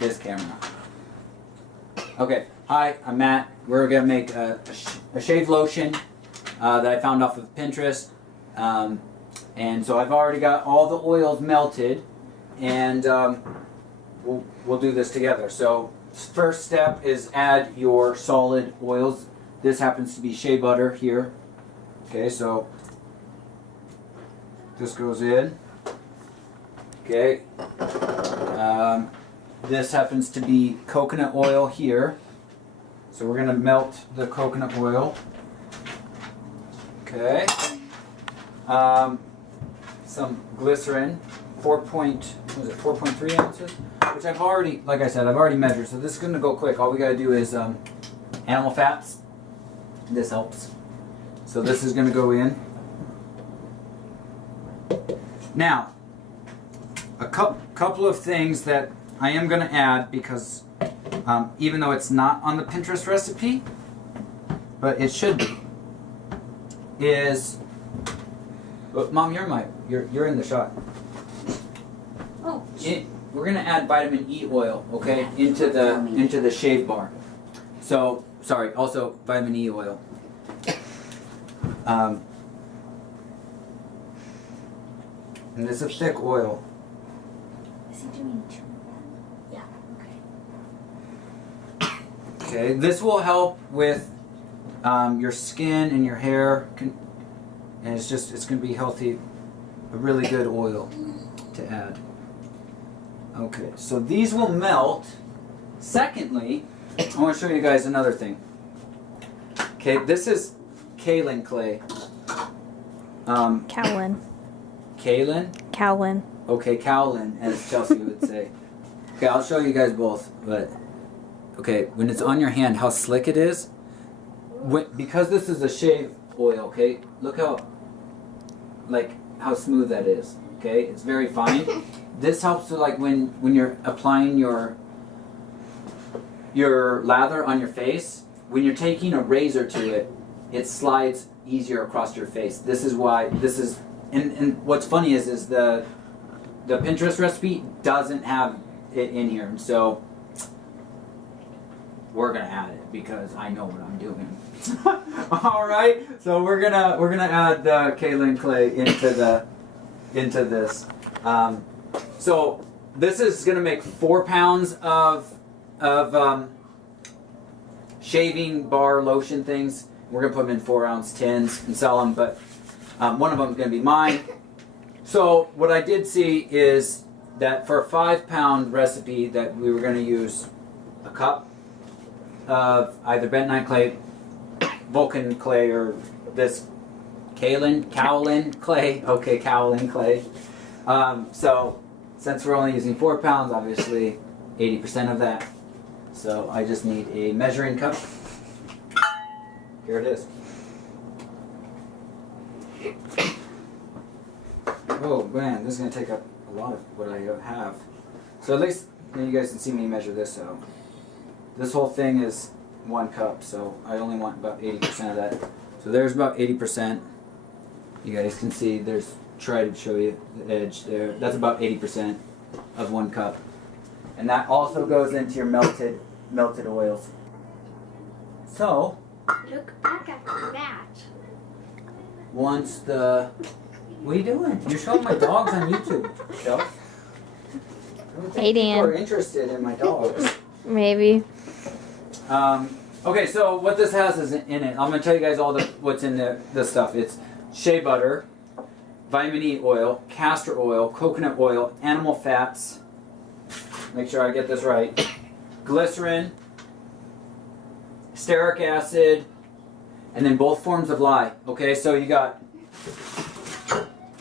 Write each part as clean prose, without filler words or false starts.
this camera. Okay, hi, I'm Matt. We're gonna make a shave lotion that I found off of Pinterest. And so I've already got all the oils melted, and we'll do this together. So first step is add your solid oils. This happens to be shea butter here. Okay, so this goes in. Okay. This happens to be coconut oil here. So we're gonna melt the coconut oil. Okay. Some glycerin, 4.3 ounces, which I've already, like I said, I've already measured. So this is gonna go quick. All we gotta do is animal fats. This helps. So this is gonna go in. Now, a couple of things that I am going to add, because even though it's not on the Pinterest recipe, but it should be, is, Mom, you're in the shot. Oh. We're going to add vitamin E oil, okay, into the shave bar. So sorry, also vitamin E oil. And it's a thick oil. Is he doing two? Yeah. Okay. Okay, this will help with your skin and your hair, and it's going to be healthy, a really good oil to add. Okay, so these will melt. Secondly, I want to show you guys another thing. Okay, this is kaolin clay. Kaolin. Kaolin? Kaolin. Okay, kaolin, as Chelsea would say. Okay, I'll show you guys both, but okay, when it's on your hand, how slick it is. Because this is a shave oil, okay, look how smooth that is. Okay, it's very fine. This helps to, like, when you're applying your lather on your face, when you're taking a razor to it, it slides easier across your face. This is why this is. And what's funny is the Pinterest recipe doesn't have it in here, and so we're gonna add it because I know what I'm doing. All right, so we're gonna add the kaolin clay into this. So this is gonna make 4 pounds of shaving bar lotion things. We're gonna put them in 4-ounce tins and sell them, but one of them is going to be mine. So what I did see is that for a 5-pound recipe that we were going to use a cup of either bentonite clay, Vulcan clay, or this kaolin clay. Okay, kaolin clay. So since we're only using 4 pounds, obviously 80% of that. So I just need a measuring cup. Here it is. Oh man, this is going to take up a lot of what I have. So at least you guys can see me measure this out. This whole thing is 1 cup, so I only want about 80% of that. So there's about 80%. You guys can see there's, try to show you the edge there. That's about 80% of 1 cup. And that also goes into your melted oils. So, Look back at the match. once the... What are you doing? You're showing my dogs on YouTube, Chelsea. Hey, Dan. People are interested in my dogs. Maybe. Okay, so what this has is in it. I'm going to tell you guys all what's in the stuff. It's shea butter, vitamin E oil, castor oil, coconut oil, animal fats. Make sure I get this right. Glycerin, stearic acid, and then both forms of lye. Okay, so you got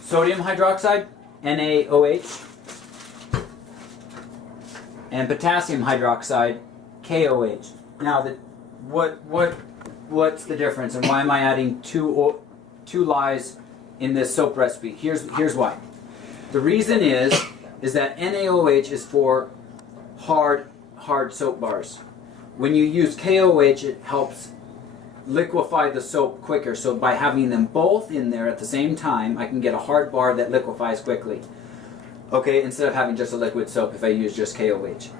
sodium hydroxide, NaOH, and potassium hydroxide, KOH. Now, what's the difference, and why am I adding two lyes in this soap recipe? Here's why. The reason is that NaOH is for hard soap bars. When you use KOH, it helps liquefy the soap quicker. So by having them both in there at the same time, I can get a hard bar that liquefies quickly. Okay, instead of having just a liquid soap if I use just KOH.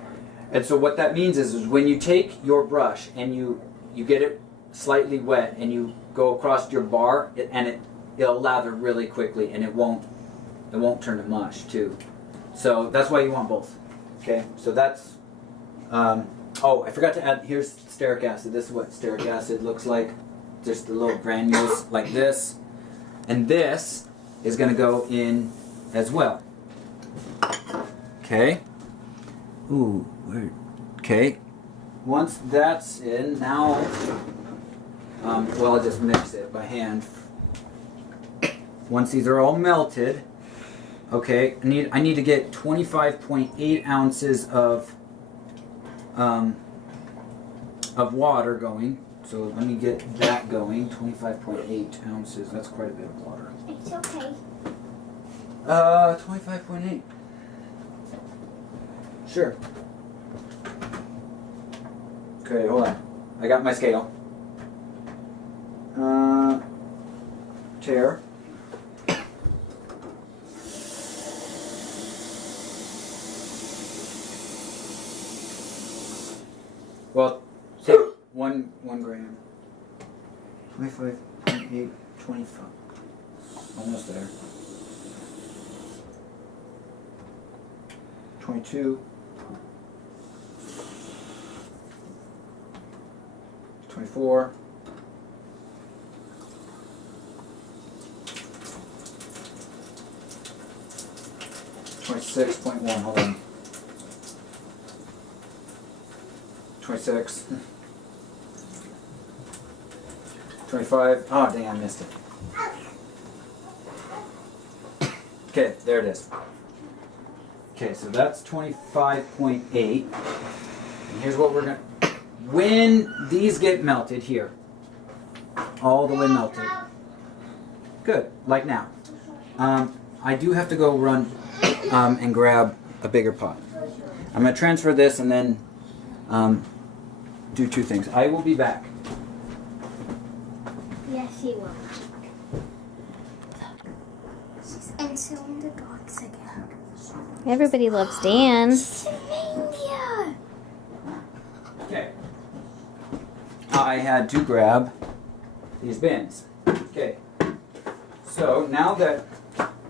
And so what that means is when you take your brush and you get it slightly wet and you go across your bar, it'll lather really quickly and it won't turn to mush too. So that's why you want both. Okay, so that's, oh, I forgot to add, here's stearic acid. This is what stearic acid looks like. Just the little granules like this. And this is going to go in as well. Okay. Ooh, weird. Okay. Once that's in, now, well, I'll just mix it by hand. Once these are all melted, okay, I need to get 25.8 ounces of water going. So let me get that going. 25.8 ounces. That's quite a bit of water. It's okay. 25.8. Sure. Okay, hold on. I got my scale. Tear. Well, say one gram. 25.8, 25. Almost there. 22. 24. 26.1, hold on. 26. 25. Oh, dang, I missed it. Okay, there it is. Okay, so that's 25.8. And here's what we're going to... When these get melted here, all the way melted. Good, like now. I do have to go run and grab a bigger pot. I'm going to transfer this and then do two things. I will be back. Yes, he will. She's answering the dogs again. Everybody loves Dan. She's in reindeer. Okay. I had to grab these bins. Okay. So now that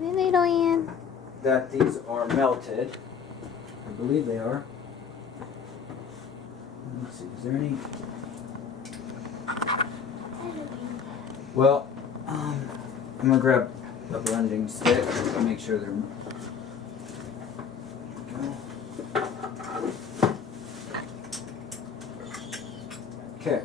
Little Ian. these are melted, I believe they are. Let's see. Is there any? Well, I'm gonna grab a blending stick to make sure they're. Okay.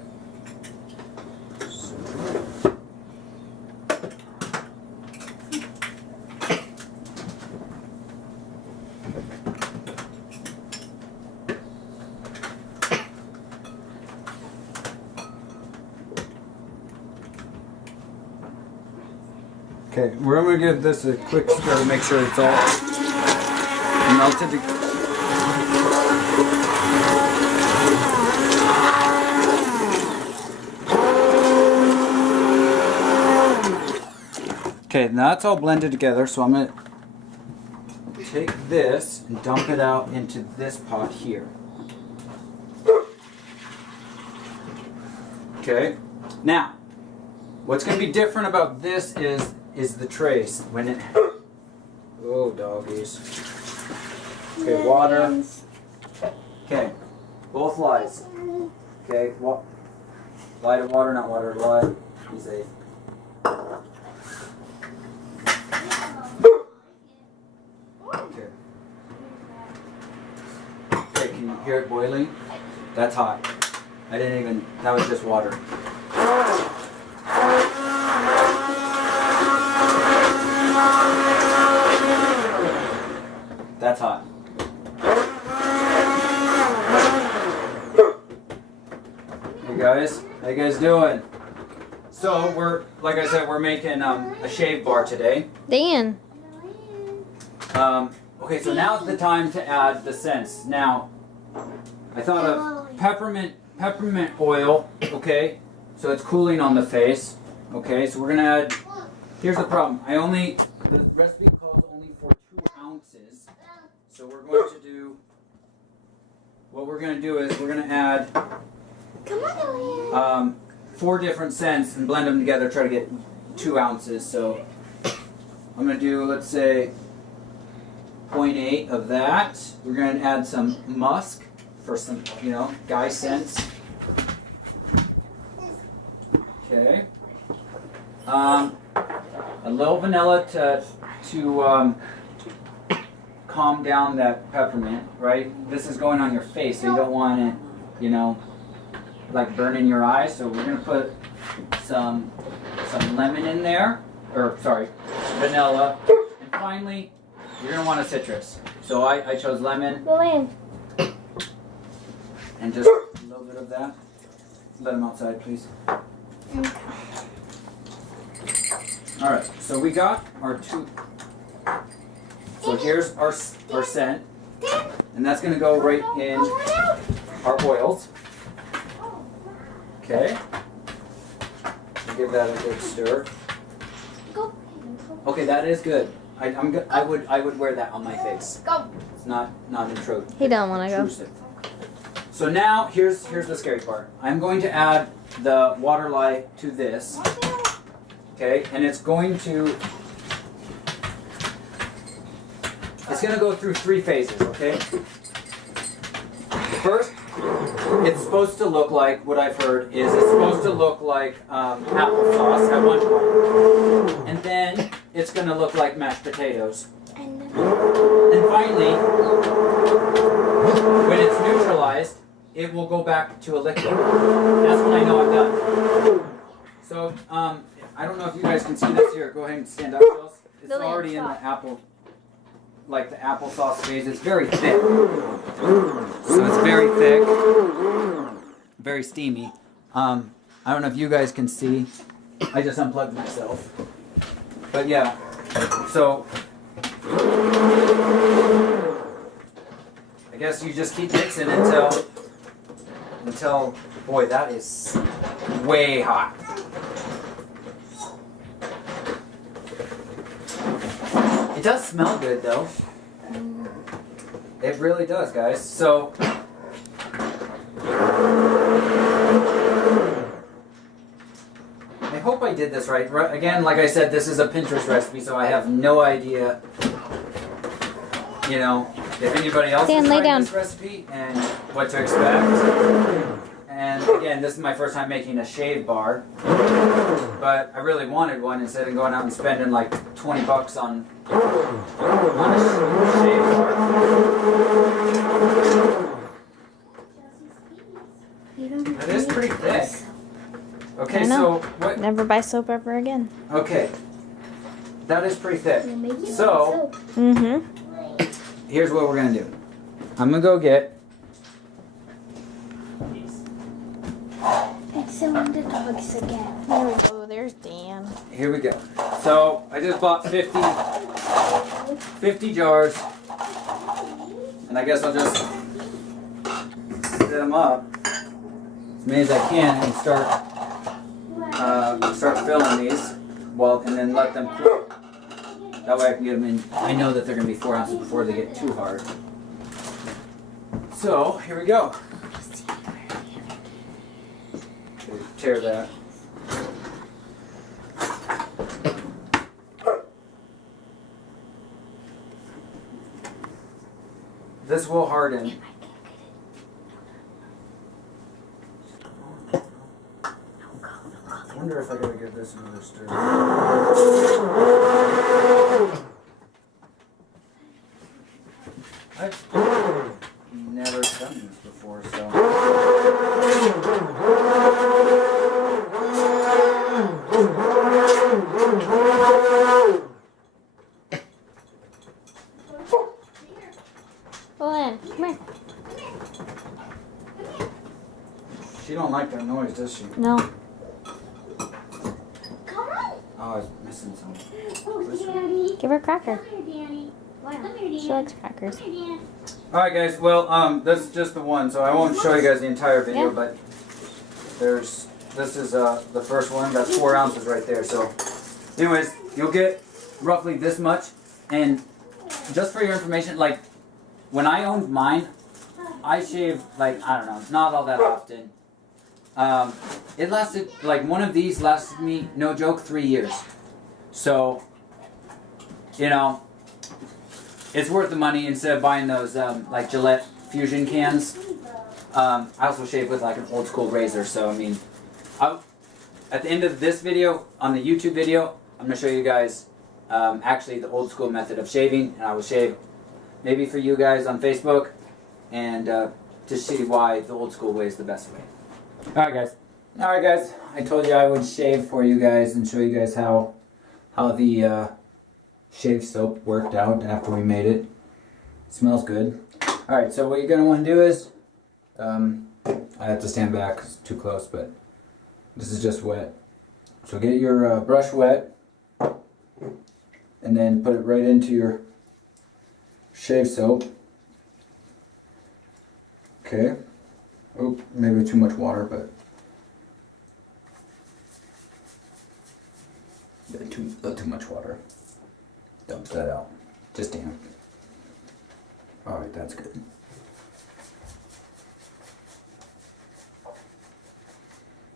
Okay, we're going to give this a quick stir to make sure it's all melted. Okay, now it's all blended together, so I'm going to take this and dump it out into this pot here. Okay, now, what's going to be different about this is the trace when it. Oh, doggies. Okay, water. Okay, both lies. Okay, lie to water, not water to lie. Be safe. Okay. Okay, can you hear it boiling? That's hot. I didn't even. That was just water. That's hot. Hey guys, how you guys doing? So we're, like I said, we're making a shave bar today. Dan. Okay, so now's the time to add the scents. Now, I thought of peppermint oil. Okay, so it's cooling on the face. Okay, so we're gonna add. Here's the problem. The recipe calls only for 2 ounces. So we're going to do what we're going to do is we're going to add Come on, 4 different scents and blend them together, try to get 2 ounces. So I'm going to do, let's say, 0.8 of that. We're going to add some musk for some, guy scents. Okay. A little vanilla to calm down that peppermint, right? This is going on your face, so you don't want it, like burning your eyes. So we're gonna put some lemon in there, or sorry, vanilla. And finally, you're gonna want a citrus. So I chose lemon. Go in. And just a little bit of that. Let them outside, please. All right, so we got our 2. So here's our scent, and that's gonna go right in our oils. Okay. We'll give that a good stir. Go. Okay, that is good. I would wear that on my face. Go. It's not intrusive. He don't want to go. So now here's the scary part. I'm going to add the water lye to this. Okay, and it's going to go through 3 phases. Okay. First, it's supposed to look like, what I've heard is it's supposed to look like applesauce at one point, and then it's going to look like mashed potatoes. And finally, when it's neutralized, it will go back to a liquid. That's when I know I'm done. So, I don't know if you guys can see this here. Go ahead and stand up, Phil. It's already in the apple, like the applesauce phase. It's very thick. So it's very thick, very steamy. I don't know if you guys can see. I just unplugged myself. But yeah, so I guess you just keep mixing until boy, that is way hot. It does smell good though. It really does, guys. So I hope I did this right. Again, like I said, this is a Pinterest recipe, so I have no idea, if anybody else has tried this recipe and what to expect. And again, this is my first time making a shave bar, but I really wanted one instead of going out and spending like $20 on a shave bar. It is pretty thick. Okay, so what? Never buy soap ever again. Okay, that is pretty thick. So here's what we're gonna do. I'm gonna go get. It's on the dogs again. There we go. There's Dan. Here we go. So I just bought 50 jars, and I guess I'll just set them up as many as I can and start filling these, and then let them cool. That way I can get them in. I know that they're going to be 4 ounces before they get too hard. So here we go. Tear that. This will harden. I wonder if I gotta give this another stir. I've never done this before, so. Come here. She don't like that noise, does she? No. Come on. Oh, I was missing something. Oh, Daddy. Give her a cracker. Come here, Daddy. Come here, Daddy. She likes crackers. Come here, Daddy. Alright guys, well, this is just the one, so I won't show you guys the entire video, Yeah. but this is the first one. That's 4 ounces right there. So anyways, you'll get roughly this much, and just for your information, like when I owned mine, I shave like, I don't know, not all that often. It lasted, like one of these lasted me, no joke, 3 years. So, you know, it's worth the money instead of buying those like Gillette Fusion cans. I also shave with like an old school razor, so I mean, at the end of this video, on the YouTube video, I'm going to show you guys actually the old school method of shaving, and I will shave maybe for you guys on Facebook, and to see why the old school way is the best way. Alright guys, I told you I would shave for you guys and show you guys how the shave soap worked out after we made it. Smells good. Alright, so what you're going to want to do is, I have to stand back 'cause it's too close, but this is just wet. So get your brush wet, and then put it right into your shave soap. Okay. Oh, maybe too much water, but too much water. Dump that out. Just damp. Alright, that's good.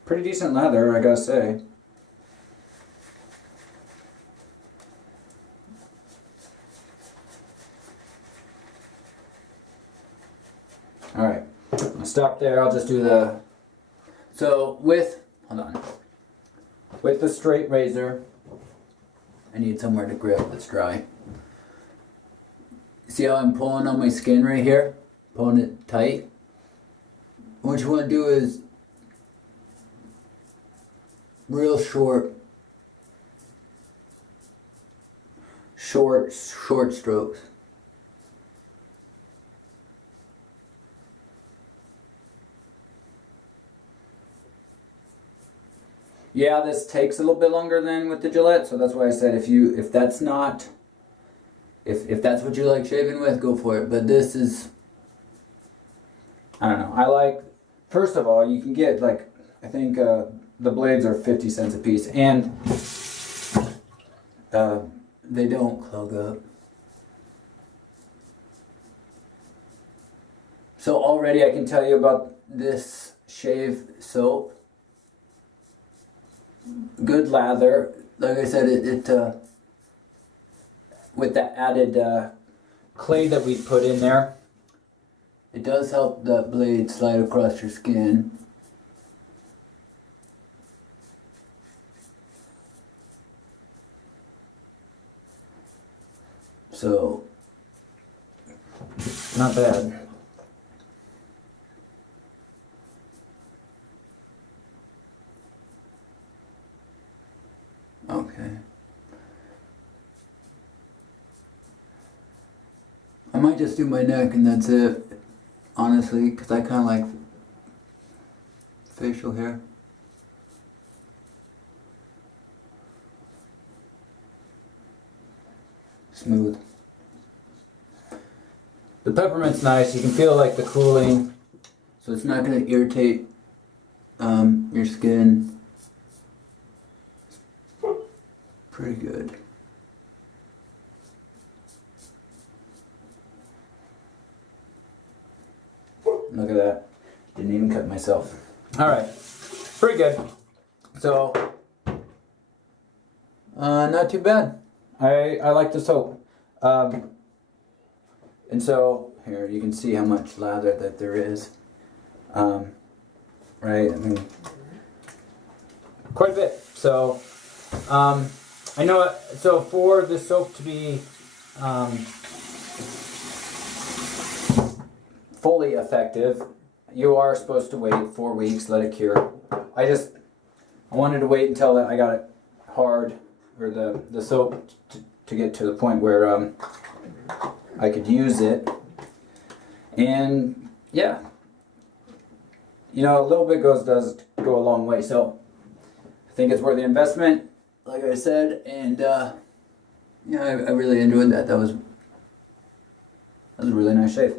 Pretty decent lather, I gotta say. Alright, I'll stop there. I'll just do the... So with the straight razor, I need somewhere to grip that's dry. See how I'm pulling on my skin right here? Pulling it tight. What you want to do is real short strokes. Yeah, this takes a little bit longer than with the Gillette, so that's why I said if that's what you like shaving with, go for it. But this is, I don't know. I like, first of all, you can get like, I think the blades are 50 cents a piece, and they don't clog up. So already I can tell you about this shave soap. Good lather. Like I said, it with that added clay that we put in there, it does help the blade slide across your skin. So, not bad. Okay. I might just do my neck and that's it, honestly, because I kind of like facial hair. Smooth. The peppermint's nice. You can feel like the cooling, so it's not going to irritate your skin. Pretty good. Look at that. Didn't even cut myself. Alright. Pretty good. So, not too bad. I like the soap. And so, here you can see how much lather that there is. Right? I mean, quite a bit. So, I know, so for the soap to be fully effective, you are supposed to wait 4 weeks, let it cure. I wanted to wait until I got it hard, or the soap to get to the point where I could use it. And yeah, you know, a little bit does go a long way. So I think it's worth the investment, like I said, and yeah, I really enjoyed that. That was a really nice shave.